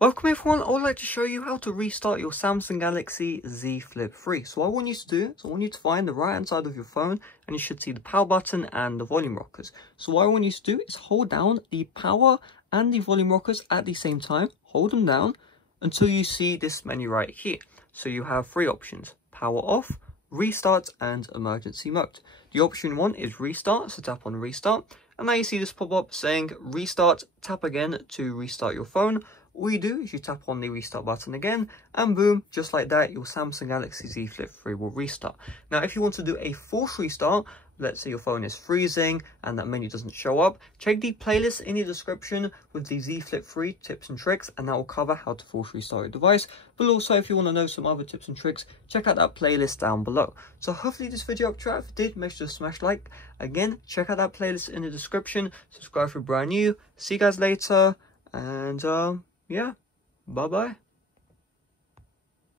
Welcome everyone, I would like to show you how to restart your Samsung Galaxy Z Flip 3. So what I want you to do is I want you to find the right hand side of your phone and you should see the power button and the volume rockers. So what I want you to do is hold down the power and the volume rockers at the same time. Hold them down until you see this menu right here. So you have three options: power off, restart and emergency mode. The option 1 is restart, so tap on restart. And now you see this pop up saying restart, tap again to restart your phone. All you do is you tap on the restart button again and boom, just like that, your Samsung Galaxy Z Flip 3 will restart. Now if you want to do a forced restart, let's say your phone is freezing and that menu doesn't show up, check the playlist in the description with the Z Flip 3 tips and tricks, and that will cover how to force restart your device. But also if you want to know some other tips and tricks, check out that playlist down below. So hopefully this video helped you out. If it did, make sure to smash like. Again, check out that playlist in the description. Subscribe if you're brand new. See you guys later, and yeah, bye bye.